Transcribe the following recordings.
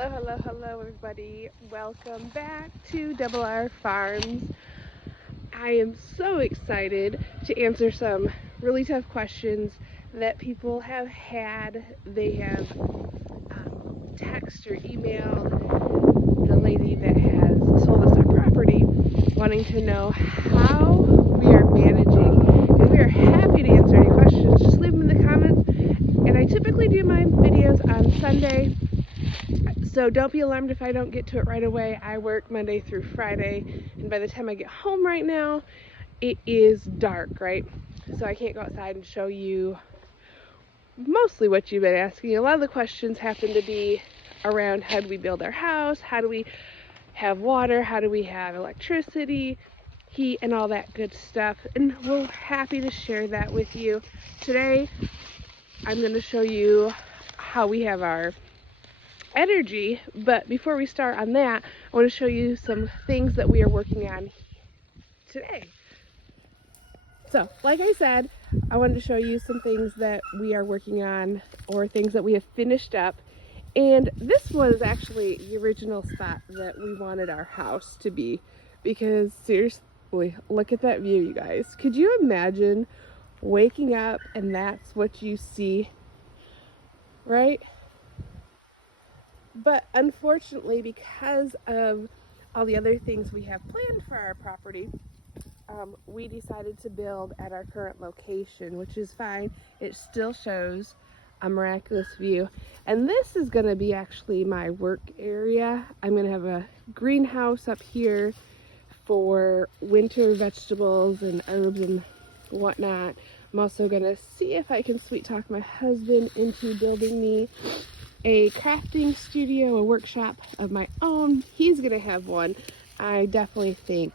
Hello, everybody. Welcome back to Double R Farms. I am so excited to answer some really tough questions that people have had. They have text or emailed the lady that has sold us our property, wanting to know how we are managing. And we are happy to answer any questions. Just leave them in the comments. And I typically do my videos on Sunday. So don't be alarmed if I don't get to it right away. I work Monday through Friday, and by the time I get home right now, it is dark, right? So I can't go outside and show you mostly what you've been asking. A lot of the questions happen to be around how do we build our house, how do we have water, how do we have electricity, heat, and all that good stuff. And we're happy to share that with you. Today, I'm going to show you how we have our energy, but before we start on that, I want to show you some things that we are working on today. So, like I said, I wanted to show you some things that we are working on or things that we have finished up. And this was actually the original spot that we wanted our house to be, because seriously, look at that view, you guys. Could you imagine waking up and that's what you see, right? But unfortunately, because of all the other things we have planned for our property, we decided to build at our current location, which is fine. It still shows a miraculous view. And this is going to be actually my work area. I'm going to have a greenhouse up here for winter vegetables and herbs and whatnot. I'm also going to see if I can sweet talk my husband into building me a crafting studio, a workshop of my own. He's gonna have one. I definitely think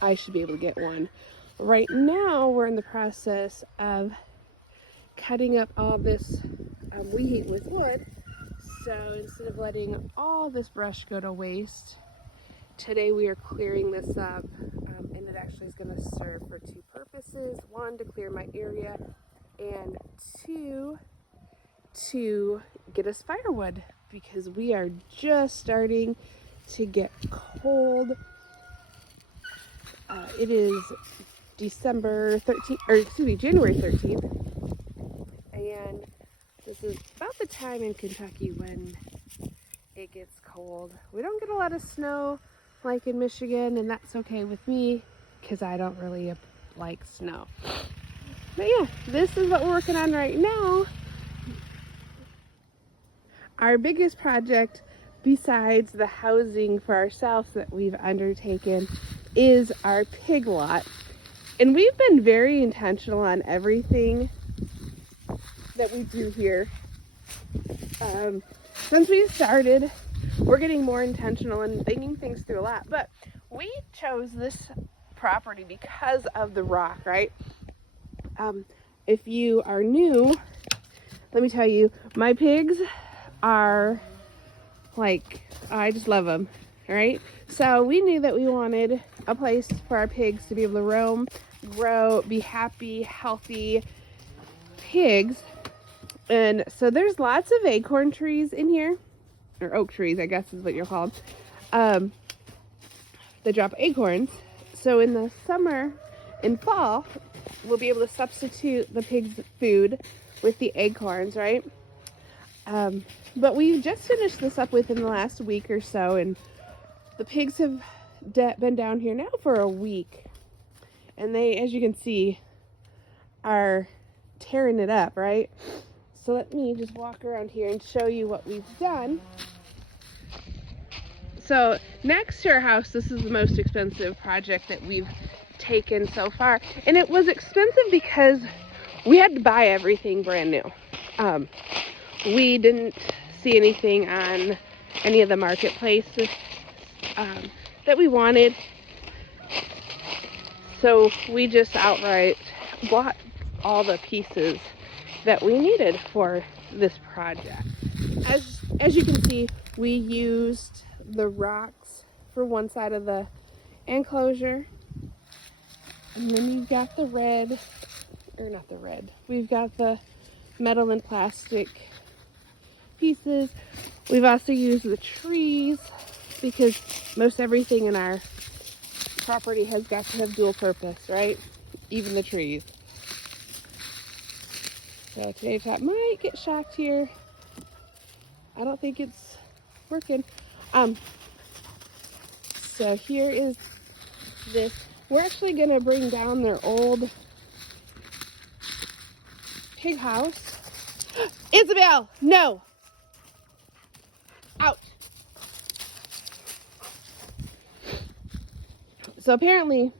I should be able to get one. Right now, we're in the process of cutting up all this weed with wood. So instead of letting all this brush go to waste, today we are clearing this up, and it actually is going to serve for two purposes. One, to clear my area, and two, to get us firewood, because we are just starting to get cold. It is January 13th, and this is about the time in Kentucky when it gets cold. We don't get a lot of snow like in Michigan, and that's okay with me because I don't really like snow. But yeah, this is what we're working on right now. Our biggest project, besides the housing for ourselves that we've undertaken, is our pig lot. And we've been very intentional on everything that we do here. Since we started, we're getting more intentional and thinking things through a lot. But we chose this property because of the rock, right? If you are new, let me tell you, my pigs are like, I just love them, right? So we knew that we wanted a place for our pigs to be able to roam, grow, be happy, healthy pigs. And so there's lots of acorn trees in here, or oak trees, I guess is what you're called. They drop acorns. So in the summer and fall, we'll be able to substitute the pig's food with the acorns, right? But we just finished this up within the last week or so, and the pigs have been down here now for a week, and they, as you can see, are tearing it up, right? So let me just walk around here and show you what we've done. So next to our house, this is the most expensive project that we've taken so far, and it was expensive because we had to buy everything brand new. We didn't see anything on any of the marketplaces that we wanted, so we just outright bought all the pieces that we needed for this project. As you can see, we used the rocks for one side of the enclosure, and then you've got the red, or not the red, we've got the metal and plastic pieces. We've also used the trees because most everything in our property has got to have dual purpose, right? Even the trees. So Tater Tot might get shocked here. I don't think it's working. So here is this. We're actually gonna bring down their old pig house. Isabel, no! Out! So apparently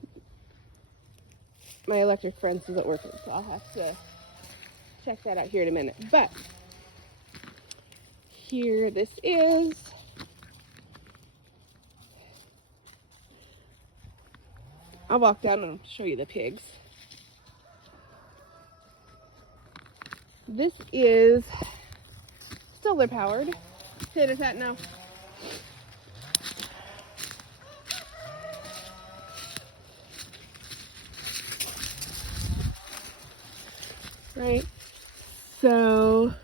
my electric fence isn't working, so I'll have to check that out here in a minute. But here this is. I'll walk down and show you the pigs. This is solar powered. Tater Tot, no. Right? So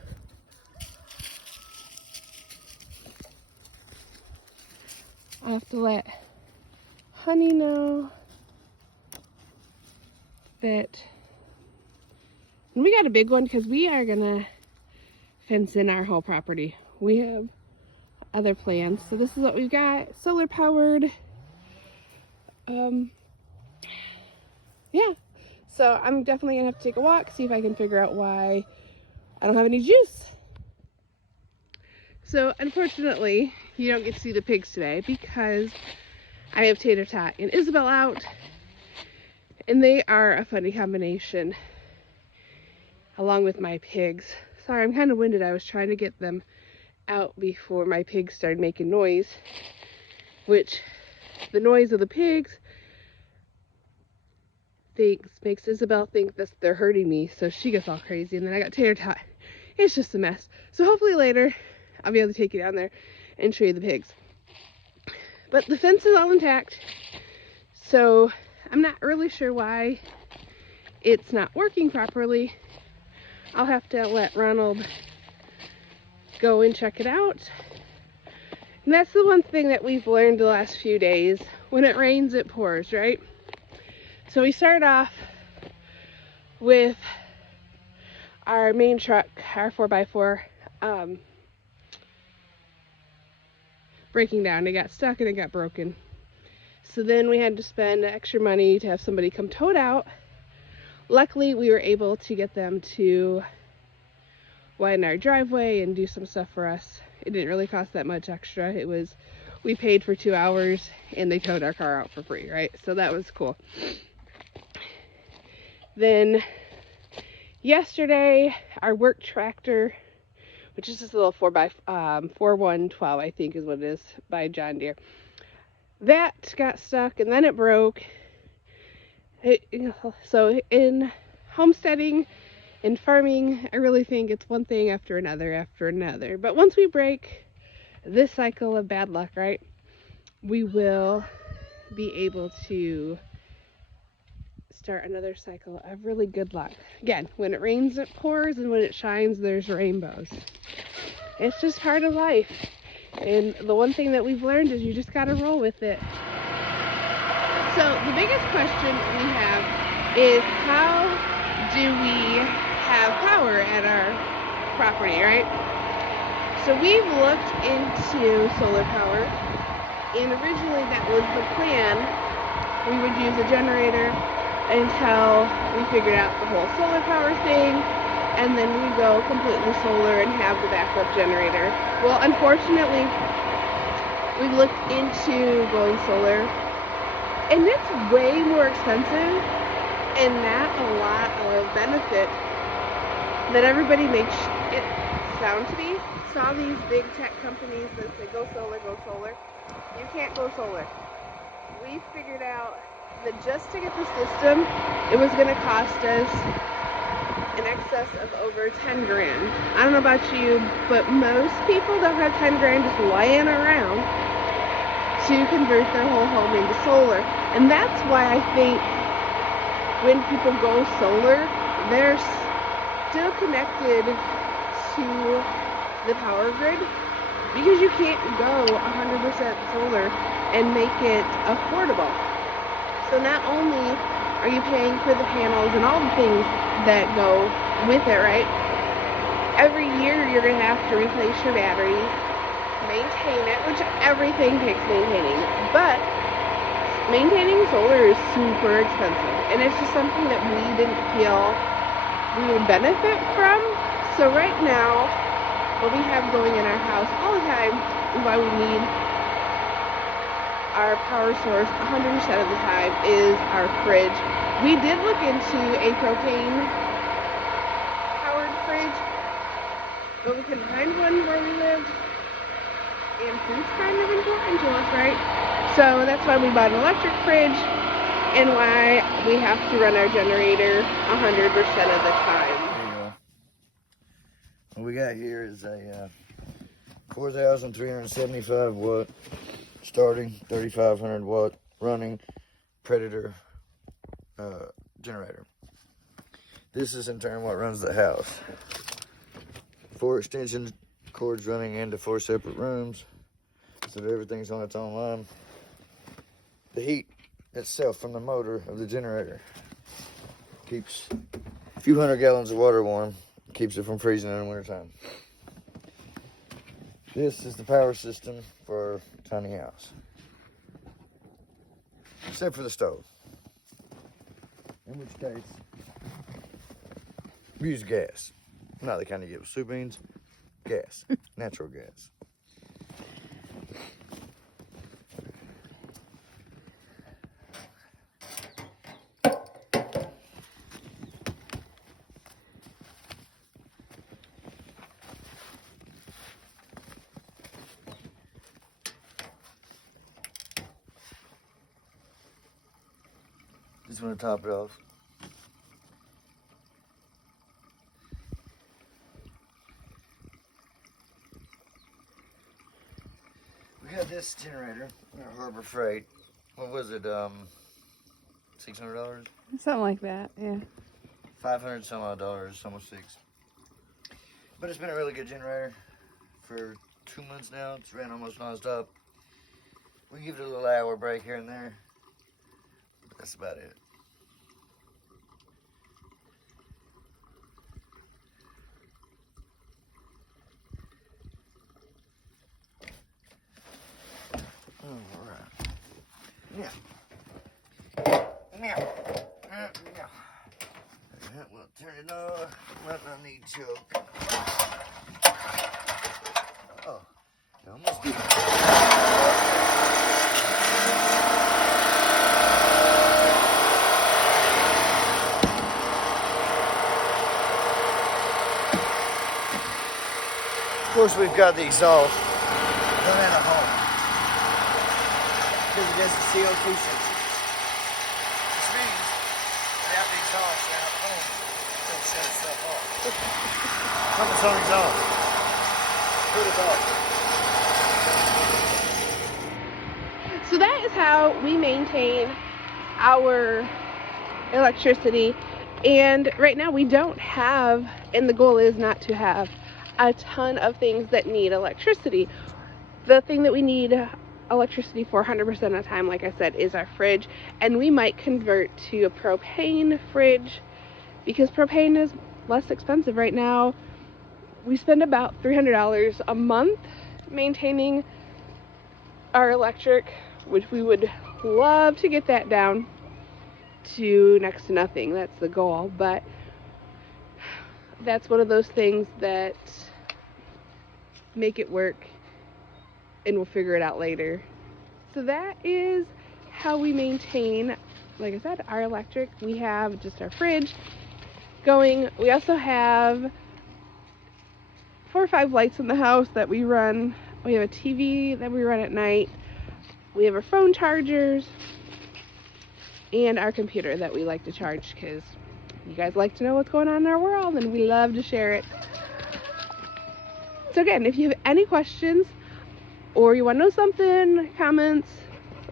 I have to let Honey know that we got a big one because we are gonna fence in our whole property. We have other plans. So this is what we've got. Solar powered. Yeah. So I'm definitely gonna have to take a walk, see if I can figure out why I don't have any juice. So unfortunately, you don't get to see the pigs today because I have Tater Tot and Isabel out, and they are a funny combination along with my pigs. Sorry, I'm kind of winded. I was trying to get them out before my pigs started making noise, which the noise of the pigs makes Isabel think that they're hurting me, so she gets all crazy, and then I got Tater Tot. It's just a mess. So hopefully later I'll be able to take you down there and show you the pigs. But the fence is all intact, so I'm not really sure why it's not working properly. I'll have to let Ronald go and check it out. And that's the one thing that we've learned the last few days. When it rains, it pours, right? So we start off with our main truck, our 4x4, breaking down. It got stuck and it got broken. So then we had to spend extra money to have somebody come tow it out. Luckily, we were able to get them to widen our driveway and do some stuff for us. It didn't really cost that much extra. We paid for 2 hours and they towed our car out for free, right? So that was cool. Then yesterday, our work tractor, which is this little 4112, I think is what it is, by John Deere, that got stuck and then it broke. So in homesteading, in farming, I really think it's one thing after another. But once we break this cycle of bad luck, right, we will be able to start another cycle of really good luck. Again, when it rains, it pours, and when it shines, there's rainbows. It's just part of life. And the one thing that we've learned is you just got to roll with it. So the biggest question we have is, how do we have power at our property, right? So we've looked into solar power, and originally that was the plan. We would use a generator until we figured out the whole solar power thing, and then we go completely solar and have the backup generator. Well, unfortunately, we looked into going solar, and it's way more expensive and not a lot of benefit that everybody makes it sound to be. Saw these big tech companies that say go solar, go solar. You can't go solar. We figured out that just to get the system, it was going to cost us in excess of over 10 grand. I don't know about you, but most people don't have 10 grand just laying around to convert their whole home into solar. And that's why I think when people go solar, they're still connected to the power grid, because you can't go 100% solar and make it affordable. So not only are you paying for the panels and all the things that go with it, right? Every year you're going to have to replace your batteries, maintain it, which everything takes maintaining, but maintaining solar is super expensive, and it's just something that we didn't feel we would benefit from. So right now, what we have going in our house all the time, why we need our power source 100% of the time, is our fridge. We did look into a propane powered fridge, but we couldn't find one where we lived, and food's kind of important to us, right? So that's why we bought an electric fridge, and why we have to run our generator 100% of the time. What we got here is a 4,375 watt starting, 3,500 watt running Predator generator. This is in turn what runs the house. 4 extension cords running into 4 separate rooms, so that everything's on its own line. The heat itself from the motor of the generator keeps a few hundred gallons of water warm, keeps it from freezing in the wintertime. This is the power system for our tiny house, except for the stove, in which case we use gas. Not the kind you get with soup beans. Gas. Natural gas. Just want to top it off. We got this generator, Harbor Freight. What was it? $600? Something like that, yeah. 500 some odd dollars, almost $6. But it's been a really good generator for 2 months now. It's ran almost nonstop. We give it a little hour break here and there, but that's about it. Yeah. Meow. Meow. We'll turn it on. Might not need choke. Oh, I almost did. Of course, we've got the exhaust. Done at home. Because it has the CO2 sensor. Which means without the exhaust down at home, it'll shut itself off. From its own exhaust. Put it off. So that is how we maintain our electricity. And right now we don't have, and the goal is not to have, a ton of things that need electricity. The thing that we need electricity for 100% of the time, like I said, is our fridge, and we might convert to a propane fridge because propane is less expensive right now. We spend about $300 a month maintaining our electric, which we would love to get that down to next to nothing. That's the goal, but that's one of those things that make it work, and we'll figure it out later. So that is how we maintain, like I said, our electric. We have just our fridge going. We also have 4 or 5 lights in the house that we run. We have a TV that we run at night. We have our phone chargers and our computer that we like to charge because you guys like to know what's going on in our world, and we love to share it. So again, if you have any questions or you want to know something, comments,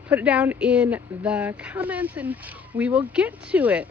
put it down in the comments and we will get to it.